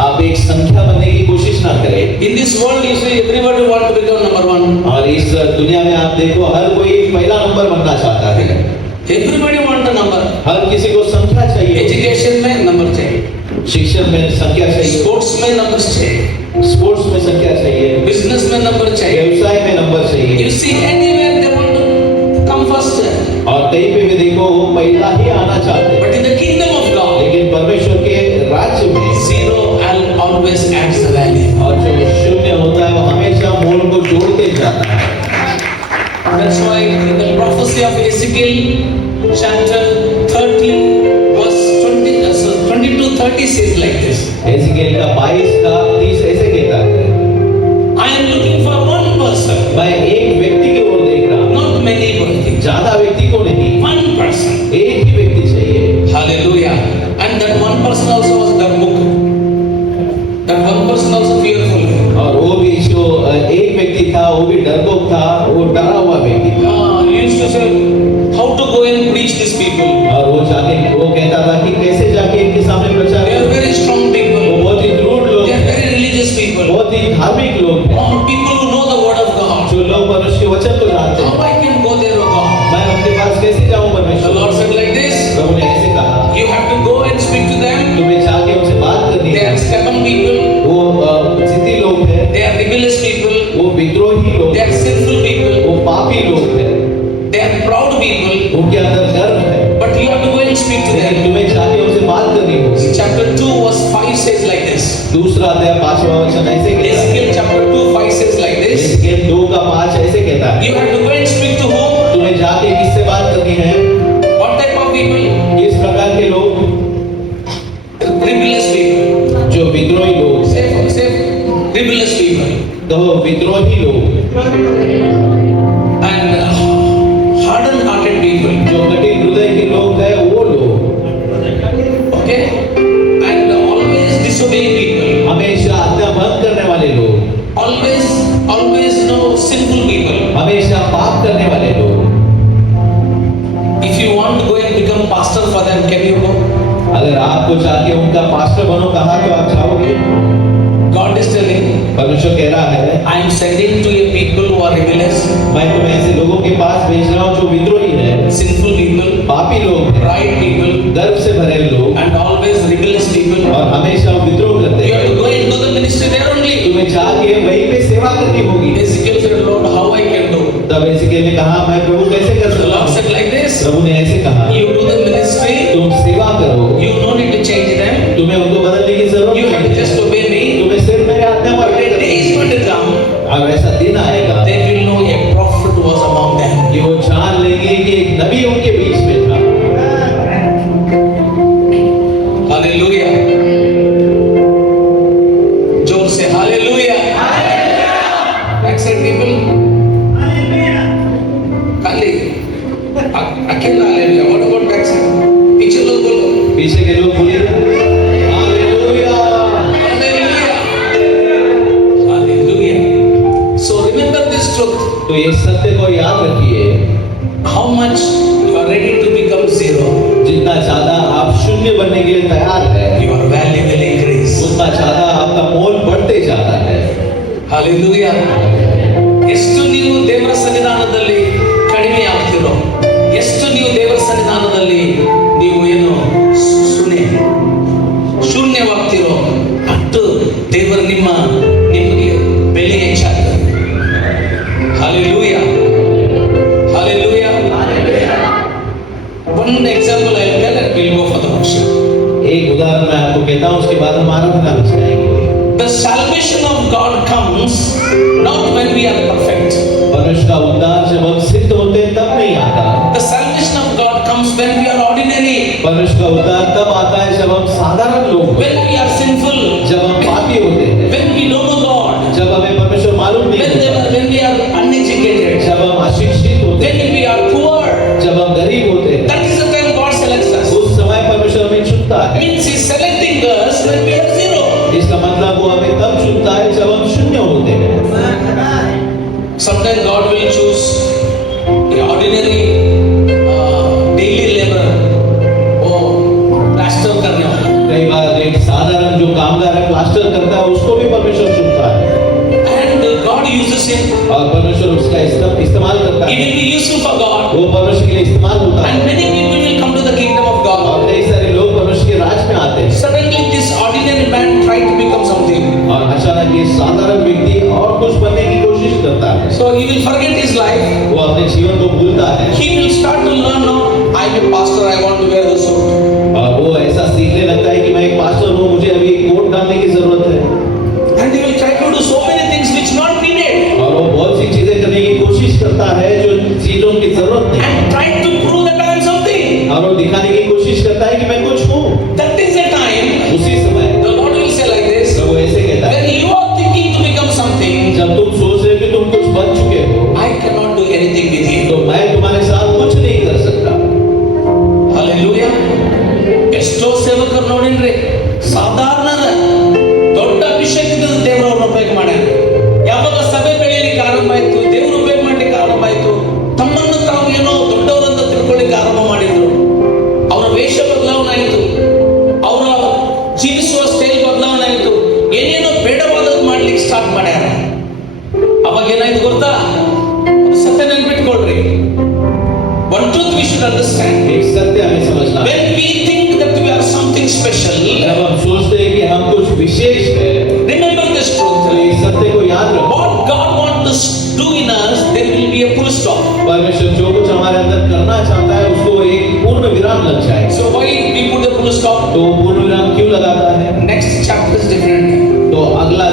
आप एक संख्या बनने की कोशिश ना करें। In this world, you see everybody want to become number one. और इस दुनिया में आप देखो हर कोई पहला नंबर बनना चाहता है, Everybody want a number. हर किसी को संख्या चाहिए। Education में number चाहिए, शिक्षण में संख्या चाहिए, sports में numbers चाहिए, स्पोर्ट्स में संख्या चाहिए, business में number चाहिए. व्यवसाय में नंबर चाहिए, You see anywhere they want to come first. और कहीं पे भी देखो वो पहला ही आना चाहते हैं। But in the kingdom of God, लेकिन परमेश्वर के राज्य में zero always adds the value. और जो शून्य होता है वो हमेशा मोल को जोड़ते जाता है। That's why in the prophecy of Ezekiel, chapter 13, verse 22-30 says like this. Ezequiel का 22 का 30 ऐसे कहता है, I am looking for one person, मैं एक व्यक्ति की ओर देख रहा हूँ, not many persons. ज्यादा व्यक्ति को नहीं, One person. एक ही व्यक्ति चाहिए। Hallelujah. And that one person also was Darbuk. That one person also fearful. और वो भी जो एक व्यक्ति था वो भी डरपोक था, वो डरा हुआ व्यक्ति था। He used to say, how to go and preach these people. और वो जाके वो कहता था कि कैसे जाके इनके सामने प्रचार They are करूं। very strong people. वो बहुत ही दृढ़ लोग They are हैं, very religious people. बहुत ही धार्मिक लोग हैं, All people who know the word of God. जो लोग परमेश्वर के वचन को जानते How हैं। I can go there, O God? मैं उनके पास कैसे जाऊं The परमेश्वर? Lord said like this, प्रभु ने ऐसे कहा, you have to go and speak to them. तुम्हें जाके उनसे बात करनी They है। are stubborn people. वो जिद्दी लोग हैं, They are rebellious people. वो विद्रोही लोग They are हैं, sinful people. वो पापी लोग हैं, They are proud people. उनके अंदर गर्व है, But you have to go and speak to लेकिन them. तुम्हें जाके उनसे बात करनी होगी। Chapter 2 verse 5 says like this. दूसरा अध्याय 5वां वचन ऐसे कहता है, Ezekiel chapter 2 5 says like this. Ezequiel 2 का 5 ऐसे कहता है, You have to go and speak to whom? तुम्हें जाके किससे बात करनी है? What type of people? किस प्रकार के लोग? Rebellious people. जो विद्रोही लोग, Say rebellious people. तो विद्रोही लोग, And hardened-hearted people. जो कठिन हृदय के लोग हैं वो लोग, Okay? And always disobeying people. हमेशा आज्ञा भंग करने वाले लोग, Always sinful people. हमेशा पाप करने वाले लोग। If you want to go and become pastor for them, can you go? अगर आपको जाके उनका पास्टर बनो कहा तो आप चाहोगे? God is telling, परमेश्वर कह रहा है, I am sending to you people who are rebellious, मैं तुम्हें ऐसे लोगों के पास भेज रहा हूँ जो विद्रोही है, sinful people, पापी लोग हैं, pride people, गर्व से भरे लोग, and always rebellious people. और हमेशा विद्रोह करते You have हैं। to go and do the ministry there only. तुम्हें जाके वहीं पे सेवा करनी होगी। Ezekiel said, Lord, how I can do? तब एज़ेकिएल ने कहा, मैं प्रभु कैसे कर The सकता Lord हूँ? said like this, प्रभु ने ऐसे कहा, you do the ministry, तुम सेवा करो, you no need to change them, तुम्हें उनको बदलने की जरूरत you have to नहीं है, just obey me. तुम्हें सिर्फ मेरे आज्ञा पर But a day is going to come, और ऐसा दिन आएगा, they नबी उनके बीच में था। हालेलुया, जोर से हालेलुया। बैक साइड पीपल खाली अकेला hallelujah. What about back side? पीछे लोग बोलो, पीछे के लोग बोलिए hallelujah, hallelujah, hallelujah. So remember this truth, तो ये सत्य को याद रखिए, how much you are ready to become zero, जितना ज्यादा आप शून्य बनने के लिए तैयार है, your value will increase. उतना ज्यादा आपका मोल बढ़ते जाता है। ಹಾಲೆಲೂಯಾ. ಎಷ್ಟು ನೀವು ದೇವರ ಸನ್ನಿಧಾನದಲ್ಲಿ ಕಡಿಮೆ ಆಗ್ತಿರೋ, ಎಷ್ಟು ನೀವು ದೇವರ ಸನ್ನಿಧಾನದಲ್ಲಿ ನೀವು ಏನು ಶೂನ್ಯವಾಗ್ತಿರೋ, ಅಷ್ಟು ದೇವರು ನಿಮಗೆ ಬೆಲೆ ಹೆಚ್ಚಾಗ್ತದೆ. Hallelujah, hallelujah. One example I will tell and we'll go for the worship. एक उदाहरण मैं आपको कहता हूँ, उसके बाद हम आराधना में जाएंगे। The salvation of God comes not when we are perfect. परमेश्वर का उद्धार जब हम सिद्ध होते हैं तब नहीं आता। The salvation of God comes when we are ordinary. परमेश्वर का उद्धार तब आता है जब हम साधारण लोग होते When we are sinful. हैं, जब हम पापी होते हैं, When we don't know God. जब हमें परमेश्वर मालूम नहीं होता, When we are uneducated. जब हम अशिक्षित होते हैं, When we are poor. जब हम गरीब होते हैं, That is the time God selects us. उस समय परमेश्वर हमें चुनता है। Means He is selecting us when we are zero. इसका मतलब वो हमें तब चुनता है जब हम शून्य होते हैं। Sometimes God will choose the ordinary daily labor or plaster करने वाला. कई बार एक साधारण जो कामगार है, प्लास्टर करता है, उसको भी परमेश्वर चुनता है And God uses him. और परमेश्वर उसका इस्तेमाल करता He है। will be useful for God. वो परमेश्वर के लिए इस्तेमाल होता है And many people will come to the kingdom of God. और कई सारे लोग परमेश्वर के राज में आते हैं। Suddenly this ordinary man tried to become something. और अचानक ये साधारण व्यक्ति और कुछ बनने की कोशिश करता है, So he will forget his life. वो अपने जीवन को भूलता है He will start to learn now. I am a pastor. I want to wear the suit. और वो ऐसा सीखने लगता है कि मैं एक पास्टर हूँ, मुझे अभी कोट डालने की जरूरत है। And he will try to do so many things which not needed. और वो बहुत सी चीजें करने की कोशिश करता है जो चीजों की जरूरत नहीं, And try to prove that I am something. और वो दिखाने की कोशिश करता है कि मैं कुछ हूँ। That is the time उसी समय the Lord will say like this. तो वो ऐसे कहता है, When you are thinking to become something, जब तुम सोच रहे हो कि तुम कुछ बन चुके हो, I cannot do anything with you. तो मैं तुम्हारे साथ कुछ नहीं कर सकता। Hallelujah. ಎಷ್ಟೋ ಸೇವಕರು ನೋಡಿನ್ರಿ, ಸಾಧಾರಣದ ದೊಡ್ಡ ಅಭಿಷೇಕದ ದೇವರವ್ರನ್ನ ಉಪಯೋಗ ಮಾಡ್ಯಾರ. ಯಾವಾಗ ಸಭೆ ಬೆಳೆಯಲಿಕ್ಕೆ ಆರಂಭ ಆಯ್ತು, ದೇವರು ಉಪಯೋಗ ಮಾಡ್ಲಿಕ್ಕೆ ಆರಂಭ ಆಯ್ತು, ತಮ್ಮನ್ನು ತಾವು ಏನೋ ದೊಡ್ಡವರಂತ ತಿಳ್ಕೊಳ್ಳಿಕ್ಕೆ ಆರಂಭ ಮಾಡಿದ್ರು. ಅವರ ವೇಷ ಬದಲಾವಣೆ ಆಯಿತು, ಅವರ ಜೀವಿಸುವ ಸ್ಟೈಲ್ ಬದಲಾವಣೆ ಆಯಿತು, ಏನೇನೋ ಬೇಡವಾದದ್ದು ಮಾಡ್ಲಿಕ್ಕೆ ಸ್ಟಾರ್ಟ್ ಮಾಡ್ಯಾರ. ಅವಾಗ ಏನಾಯ್ತು ಗೊತ್ತಾ? ಸತ್ಯ ನೆನ್ಪಿಟ್ಕೊಳ್ರಿ. One truth we should understand. एक सत्य हमें समझना है, When we think that we are something special, जब हम सोचते हैं कि हम कुछ विशेष है, remember this तो truth. इस सत्य को याद रखो। What God wants to do in us, there will be a full stop. परमेश्वर जो कुछ हमारे अंदर करना चाहता है उसको एक पूर्ण विराम लग जाए। So why we put a full stop? तो वो पूर्ण विराम क्यों लगाता है? Next chapter is different. तो अगला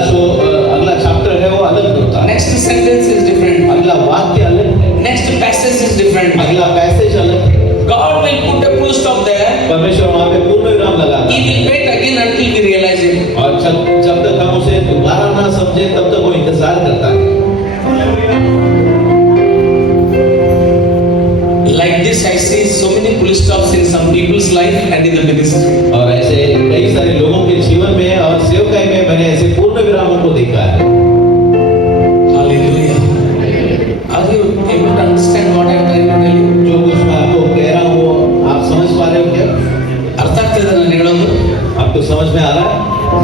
चैप्टर है वो अलग होता है, Next sentence is different. अगला वाक्य अलग है, Next passage is different. अगला पैसेज अलग है। God will put a full stop there. परमेश्वर वहाँ पे पूर्ण विराम लगाता He है will wait again until we realize it. और जब तक हम उसे दोबारा ना समझे तब तक वो इंतजार करता है। Like this, I see so many full stops in some people's life and in the ministry. और ऐसे कई सारे लोगों के जीवन में और सेवकाई में मैंने ऐसे पूर्ण विरामों को देखा है। Hallelujah. Are you able to understand what I am trying to tell you? जो कुछ मैं आपको कह रहा हूँ आप समझ पा रहे हो क्या? ಅರ್ಥ ಆಗ್ತದೆ ನಾನು ಹೇಳೋದು? आपको समझ में आ रहा है?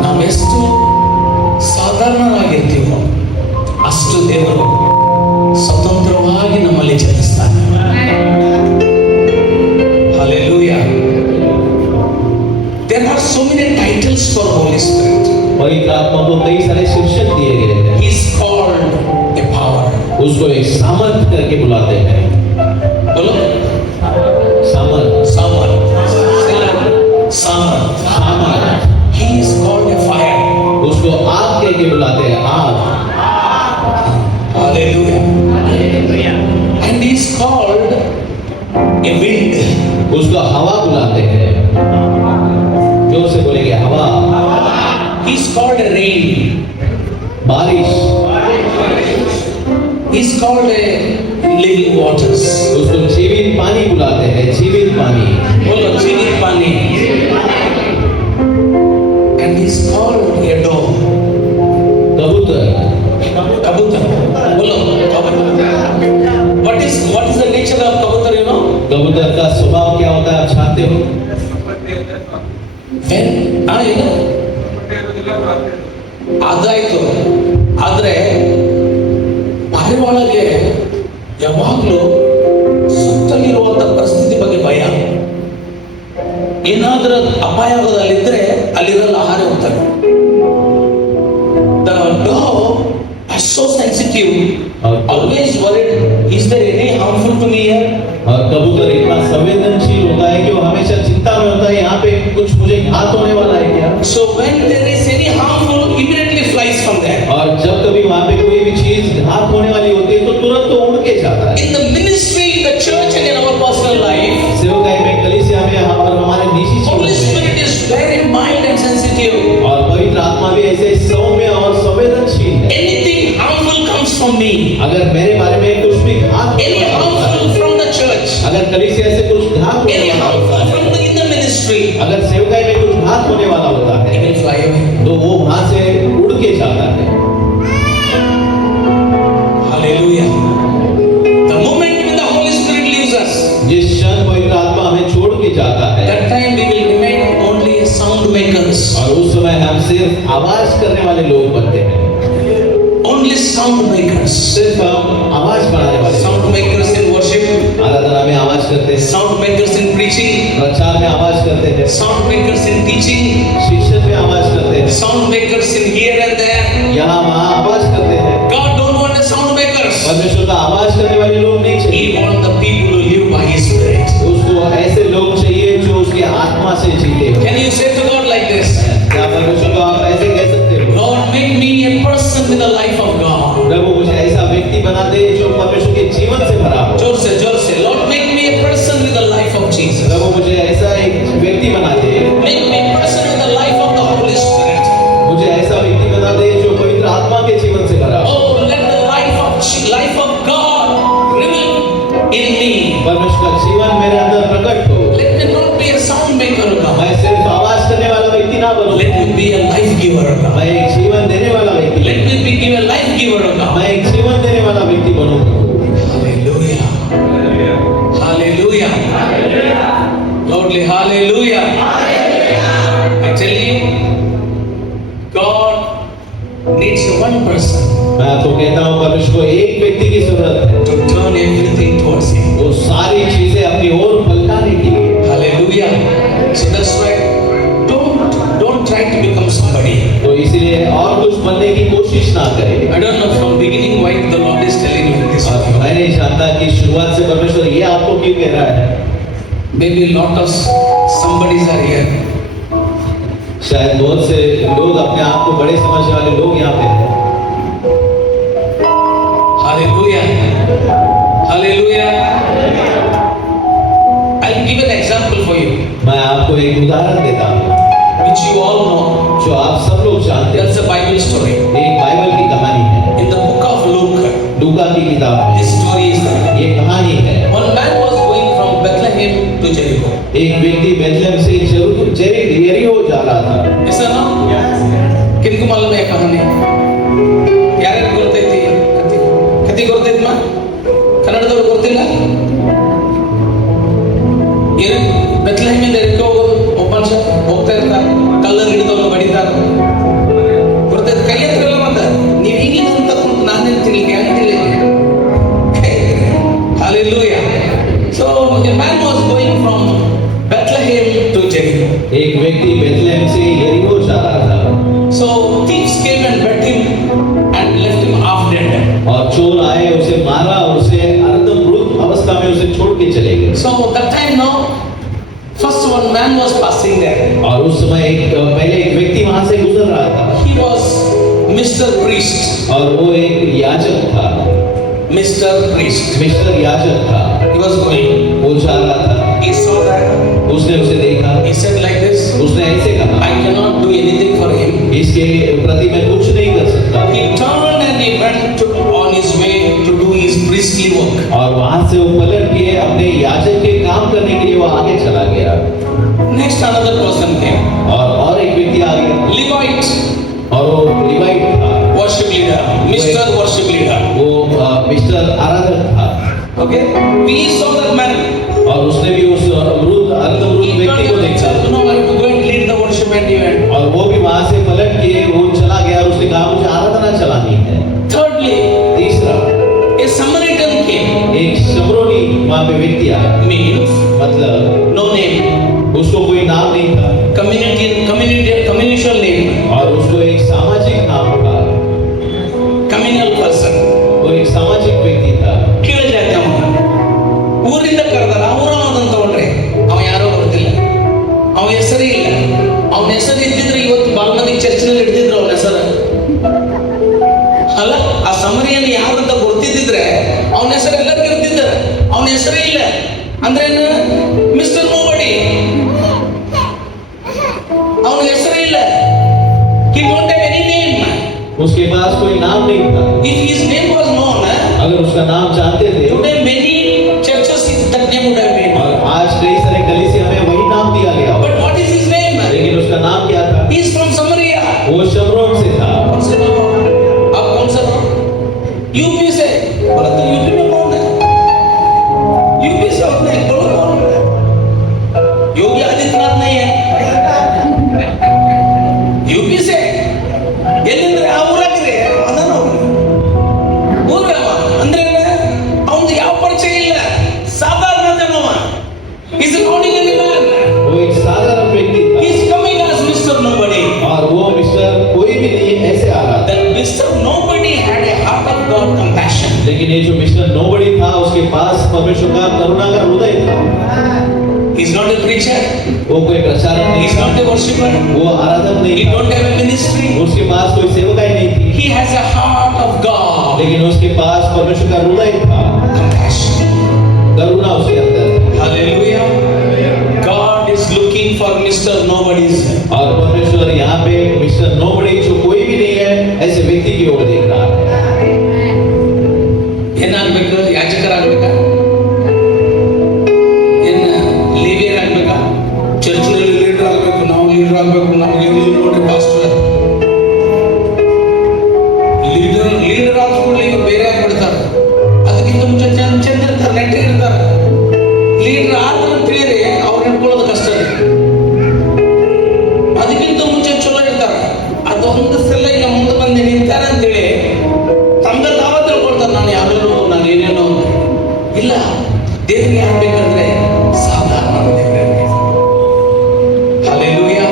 ನಾವೆಷ್ಟು ಸಾಧಾರಣರಾಗಿರ್ತೀವೋ ಅಷ್ಟು ದೇವರು ಸ್ವತಂತ್ರವಾಗಿ ನಮ್ಮಲ್ಲಿ ಚಲಿಸ್ತಾನೆ. Hallelujah. There are so many titles for Holy Spirit. पवित्र आत्मा को कई सारे शीर्षक दिए गए हैं, He is called a power. उसको एक सामर्थ करके बुलाते हैं। बोलो सामर्थ, सामर्थ. सामर्थ. सामर्थ। He is called a fire. उसको आग कह के बुलाते हैं, आग। Hallelujah. And he is called a wind. उसको हवा बुलाते हैं। जोर से बोलेंगे हवा। He's called a rain. बारिश। He's called a living waters. उसको जीवित पानी बुलाते हैं, जीवित पानी। बोलो जीवित पानी। And he's called a dove. कबूतर। कबूतर। बोलो कबूतर। What is the nature of कबूतर, you know? कबूतर का स्वभाव क्या होता है आप जानते हो? ಏನು ಅದಾಯ್ತು. ಆದ್ರೆ ಪಾರಿವಾಳಗೆ ಯಾವಾಗ್ಲೂ ಸುತ್ತಲಿರುವಂತ ಪರಿಸ್ಥಿತಿ ಬಗ್ಗೆ ಭಯ. ಏನಾದ್ರೂ ಅಪಾಯ ಆಗೋದಲ್ಲಿದ್ರೆ ಅಲ್ಲಿರಲ್ಲ, ಆಹಾರ ಹೋಗ್ತಾರೆ. The dove is so sensitive, always worried, is there any harmful to me here? और कबूतर इतना संवेदनशील होता है कि वो हमेशा चिंता में होता है, यहाँ पे कुछ मुझे घात होने वाला है क्या? So when there is any harmful, immediately flies from there. और जब कभी वहाँ पे कोई भी चीज घात होने वाली होती है तो तुरंत तो उड़ के जाता है। In the ministry, in the church, and in our personal life, सेवकाई में, कलीसिया में और हमारे निजी Holy जीवन में, Spirit is very mild and sensitive. और पवित्र आत्मा भी ऐसे सौम्य और संवेदनशील है। Anything harmful comes from me. अगर मेरे बारे में कुछ भी घात Any harmful from the church. अगर कलीसिया से कुछ घात होने Any वाला harmful होता है, from in the ministry, अगर सेवकाई में कुछ घात होने वाला होता it है will fly away. तो वो वहां से उड़ के जाता है। Hallelujah. The moment when the Holy Spirit leaves us, जिस क्षण पवित्र आत्मा हमें छोड़ के जाता है, that time we will remain only as sound makers. और उस समय हम सिर्फ आवाज करने वाले लोग बनते हैं। Only sound makers. सिर्फ हम आवाज बनाने वाले Sound makers in worship, आराधना में आवाज करते हैं, sound makers in preaching, प्रचार में आवाज करते हैं, sound makers in teaching, शिक्षण में आवाज करते हैं, sound makers in here and there. यहाँ वहाँ आवाज करते हैं। God don't want a sound makers. परमेश्वर का आवाज करने वाले लोग नहीं चाहिए, He wants the people who live by His Spirit. उसको ऐसे लोग चाहिए जो उसके आत्मा से जीते हो। Can you say to God like this? क्या परमेश्वर को आप ऐसे कह सकते हो? Lord, make me a person with the life of God. प्रभु मुझे ऐसा व्यक्ति बना दे जो परमेश्वर के जीवन से भरा हो। जोर से Lord, make me a person with the life of Jesus. प्रभु मुझे ऐसा एक व्यक्ति बना दे, Make me a person with the life of the Holy Spirit. मुझे ऐसा व्यक्ति बना दे जो पवित्र आत्मा के जीवन से भरा हो। Oh, let the life of God reveal in me. परमेश्वर का जीवन मेरे अंदर प्रकट हो। Let me not be a sound maker of God. मैं सिर्फ आवाज करने वाला व्यक्ति ना बनूं, Let me be a life giver of God. मैं एक जीवन देने वाला व्यक्ति Let me be a life giver of God. मैं एक जीवन देने वाला व्यक्ति बनूं। Hallelujah. Hallelujah. Lordly hallelujah. I tell you, God needs one person मैं आपको कहता हूँ परमेश्वर को एक व्यक्ति की जरूरत है, to turn everything towards Him. वो सारी चीजें अपनी ओर पलटाने के लिए। Hallelujah. So that's why don't try to become somebody. तो इसीलिए और कुछ बनने की कोशिश ना करें। I don't know from beginning why the Lord is telling you this. और मैं नहीं जानता कि शुरुआत से परमेश्वर ये आपको क्यों कह रहा है। Maybe a lot of somebodies are here. शायद बहुत से लोग अपने आप को बड़े समझने वाले लोग यहाँ पे हैं। Hallelujah. Hallelujah. I'll give an example for you, मैं आपको एक उदाहरण देता हूँ which you all know. जो आप सब लोग जानते हैं। That's a Bible story. एक बाइबल की कहानी है, In the book of Luke, लूका की किताब में this story is there. ये कहानी है। One man was going from Bethlehem to Jericho. एक व्यक्ति बेथलेहम से यरीहो जा रहा था। ऐसा ना? किनको मालूम है कहानी? ಯಾರ್ಯಾರು ಗೊತ್ತೈತಿ? ಕಥೆ ಗೊತ್ತೈತಿ ಮಾ? ಕನ್ನಡದವ್ರು ಗೊತ್ತಿಲ್ಲ? ಬೆತ್ಲೆಹೇಮಿಂದ ಎರಿಕೋ ಒಬ್ಬ ಮನುಷ್ಯ ಹೋಗ್ತಾ ಇರ್ತಾರ, ಕಲ್ಲರ್ ಹಿಡಿದವನು ಬಡಿತಾರ. ಗೊತ್ತೈತಿ? ಕೈ ಎತ್ತರಲ್ಲ ಮತ್ತೆ ನೀವು ಹಿಂಗೆ ಅಂತ ನಾನೇನು ತಿನ್ಲಿಕ್ಕೆ ಹೆಂಗೆ ತಿನ್ಲಿಕ್ಕೆ? Hallelujah. So a man was going from Bethlehem to Jericho. एक व्यक्ति बेथलेहम से यरीहो जा रहा था। So thieves came and beat him and left him half dead. और चोर आए, उसे मारा और उसे अर्धमृत अवस्था में उसे छोड़ के चले गए। So that time now, first one man was passing there. और उस समय पहले एक व्यक्ति वहां से गुजर रहा था। He was Mr. Priest. और वो एक याजक था, Mr. Priest. मिस्टर याजक था। He was going. वो कुछ आ रहा था, He saw that. उसने उसे देखा, He said like this, उसने ऐसे कहा, I cannot do anything for him. इसके प्रति मैं कुछ नहीं कर सकता। He turned and he went to, on his way to do his priestly work. और वहां से वो पलट के अपने याजक के काम करने के लिए वो आगे चला गया। Next another person came. और एक व्यक्ति आ गया, Levite, और वो लिवाइट था, worship leader, Mr. Worship leader. वो मिस्टर आराधक था। Okay? We saw that man. और उसने भी उस अर्धमृत He व्यक्ति को turned देखा, himself, no, I have to go and lead the worship and event. और वो भी वहां से पलट के वो चला गया और उसने कहा मुझे आराधना चलानी है। Thirdly, तीसरा, a Samaritan came. एक शमरोनी वहां पे व्यक्ति आया, Means मतलब no name, उसको कोई नाम नहीं था, communal name, और उसको एक सामाजिक नाम था, communal person. वो एक सामाजिक व्यक्ति था। ಕೇಳಿದ್ರೆ ಆಯ್ತು ಅವನು ಊರಿಂದ ಕರೆದಾರ ಅವನದನ್ನು ತಗೊಂಡ್ರೆ ಅವ ಯಾರೋ ಗೊತ್ತಿಲ್ಲ, ಅವ ಹೆಸರೇ ಇಲ್ಲ. ಅವನ ಹೆಸರು ಇದ್ದಿದ್ರೆ ಇವತ್ತು ಬಾಲ್ಮದಿ ಚರ್ಚ್ನಲ್ಲಿ ಇಡ್ತಿದ್ರು ಅವನ ಹೆಸರು ಅಲ್ಲ. ಆ ಸಮರಿಯನ್ನು ಯಾರಂತ ಗೊತ್ತಿದ್ದಿದ್ರೆ ಅವನ ಹೆಸರು ಎಲ್ಲರಿಗೂ ಇರ್ತಿದ್ದಾರೆ. ಅವನ ಹೆಸರೇ ಇಲ್ಲ ಅಂದ್ರೆ ಮಿಸ್ಟರ್ ನೋಬಡಿ, ಅವನ ಹೆಸರೇ ಇಲ್ಲ. He don't have any name. उसके पास कोई नाम नहीं था। If his name was known, अगर उसका नाम जानते थे, today many churches that name would have been. और आज कई सारे कलीसिया में वही नाम दिया गया हो। But what is his name? लेकिन उसका नाम क्या था? He is from Samaria. वो शमरोन से था। कौन से गाँव? आप कौन सा गाँव? यूपी से। बोला तो यूपी में कौन है? यूपी से होते हैं, बोलो कौन है? योगी आदित्यनाथ नहीं है। यूपी से ಎಲ್ಲಿಂದ್ರೆ ಆ ಊರಾಗಿದೆ ಅದನ್ನು ಊರವ ಅಂದ್ರೆ ಅವನಿಗೆ ಯಾವ ಪರಿಚಯ ಇಲ್ಲ, ಸಾಧಾರಣ ಜನವ. He's an ordinary man. वो एक साधारण व्यक्ति था, He's coming as Mr. Nobody. और वो मिस्टर कोई भी नहीं ऐसे आ रहा था। That Mr. Nobody had a heart of God compassion. लेकिन ये जो मिस्टर नोबडी था, उसके पास परमेश्वर का करुणा का हृदय था। He's not a preacher. वो कोई प्रचारक नहीं He's था, not a worshipper. वो आराधक He नहीं था, don't have a ministry. उसके पास कोई सेवकाई नहीं थी, He has a heart of God. लेकिन उसके पास परमेश्वर का हृदय था, Compassion. करुणा उसके अंदर थी। Hallelujah. God is looking for Mr. Nobodies. और परमेश्वर यहाँ पे मिस्टर नोबडी जो कोई भी नहीं है ऐसे व्यक्ति की ओर देख रहा है। ಏನಾಗಬೇಕು? ಯಾಜಕರಾಗಬೇಕಾ? ಏನು ಲೀಡರ್ ಆಗಬೇಕಾ? ಚರ್ಚ್ನಲ್ಲಿ ಲೀಡರ್ ಆಗಬೇಕು, ನಾವು ಲೀಡರ್ ಆಗಬೇಕು, ನಮಗೆ ನೋಡಿ ಪಾಸ್ಟರ್ ಲೀಡರ್ ಆದ ಕೂಡಲೇ ಈಗ ಬೇರೆ ಆಗ್ಬಿಡ್ತಾರೆ. ಅದಕ್ಕಿಂತ ಮುಂಚೆ ಚಂದ ಇರ್ತಾರೆ, ನೆಟ್ಟಿ ಇರ್ತಾರೆ. ಲೀಡರ್ ಆದ್ರೆ ಅಂತ ಹೇಳಿ ಅವ್ರು ಹಿಡ್ಕೊಳ್ಳೋದು ಕಷ್ಟ ಇದೆ. ಅದಕ್ಕಿಂತ ಮುಂಚೆ ಚಲೋ ಇರ್ತಾರೆ. ಅದೊಂದು ಸಲ ಈಗ ಮುಂದೆ ಬಂದು ನಿಂತಾರೆ ಅಂತೇಳಿ ತಮ್ಮ ತಾವ ತಿಳ್ಕೊಳ್ತಾರೆ, ನಾನು ಯಾವ್ಯಾರೋ ನಾನು ಏನೇನೋ ಇಲ್ಲ. ದೇವರಿಗೆ ಆಗ್ಬೇಕಂದ್ರೆ ಸಾಧಾರಣ ದೇವರಿಗೆ. ಹಲ್ಲೆಲೂಯಾ.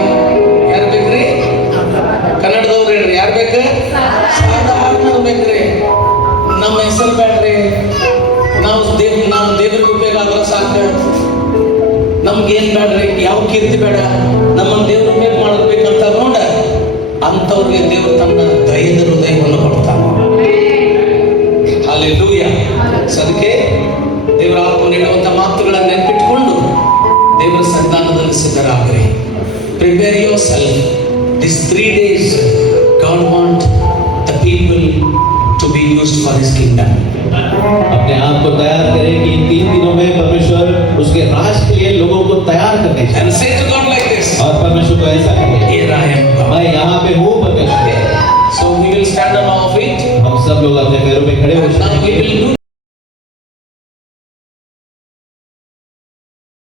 ಯಾರು ಬೇಕ್ರಿ? ಕನ್ನಡದವ್ರು ಹೇಳ್ರಿ, ಯಾರು ಬೇಕು? ಸಾಧಾರಣ ಬೇಕ್ರಿ. ನಮ್ಮ ಹೆಸರು ಬೇಡ್ರಿ, ನಾವು ದೇವ್ರಿಗೆ ಉಪಯೋಗ ಆದ್ರೆ ಸಾಕು. ನಮ್ಗೇನ್ ಬೇಡ್ರಿ, ಯಾವ ಕೀರ್ತಿ ಬೇಡ, ನಮ್ಮನ್ನು ದೇವ್ರ ಉಪಯೋಗ ಮಾಡಬೇಕಂತ ನೋಡ ಅಂಥವ್ರಿಗೆ ದೇವರು ತನ್ನ ದಯದ ಹೃದಯವನ್ನು ಕೊಡ್ತಾನೆ. ಹಲ್ಲೆಲೂಯಾ. ಅದಕ್ಕೆ ದೇವರ ಆತ್ಮ ನೀಡುವಂಥ ಮಾತುಗಳನ್ನು ನೆನಪಿಟ್ಟುಕೊಂಡು ದೇವರ ಸನ್ನಿಧಾನದಲ್ಲಿ ಸಿದ್ಧರಾಗ್ರಿ. Prepare yourself. This 3 days God want the people to be used for His kingdom. अपने आप को तैयार करें कि इन 3 दिनों में परमेश्वर उसके राज के लिए लोगों को तैयार करने And चाहिए, say to God like this, और परमेश्वर को ऐसा कहें, Here I am God. मैं यहाँ पे हूँ परमेश्वर। So we will stand on our feet. हम सब लोग अपने पैरों पे खड़े हो Now we will do